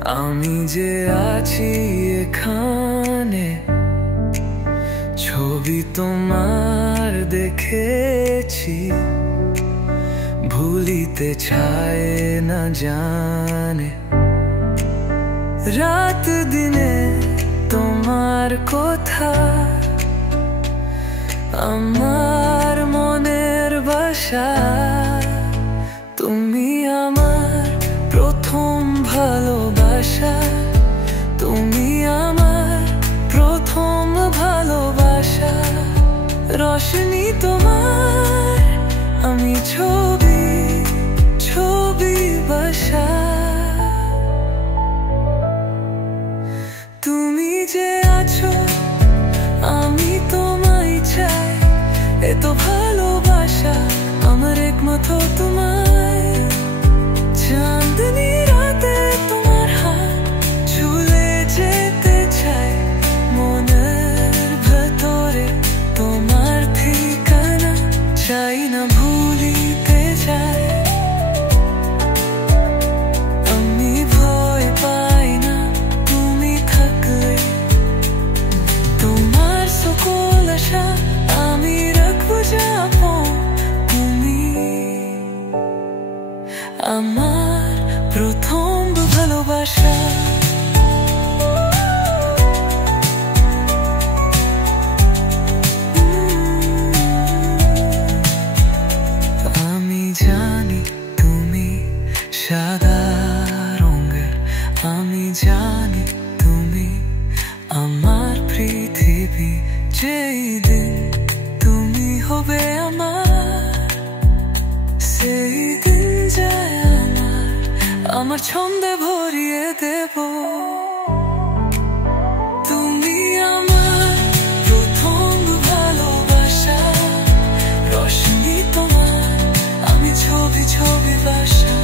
আমি যে আছি এখানে, ছবি তোমার দেখেছি, ভুলিতে চায় না জানে। রাত দিনে তোমার কথা, আমার মনের বাসা। তুমি আমার প্রথম ভালোবাসা, তুমি আমার প্রথম ভালোবাসা। রোশনি তোমার, আমি ছবি ছবি বাসা। তুমি যে আছো, আমি তোমায় চাই, এত ভালোবাসা আমার একমাত্র তোমায়। চাঁদনি রাতে তোমার হাত ঝুলে যেতে চাই, মনের ভেতরে তোমার ঠিকানা চাই না ভুলিতে চাই। আমি ভয় পাই না তুমি থাকলে, তোমার সকল আশা আমি রাখবো যাপন। তুমি আমার প্রথম ভালোবাসা। আমি জানি তুমি সাদা রঙের, আমি জানি তুমি আমার পৃথিবী। যেই দিন তুমি হবে আমার, সেই দিন যায় আমার ছন্দে ভরিয়ে দেব। তুমি আমার প্রথম ভালোবাসা, রোশনি তোমার, আমি ছবি ছবি বাসা।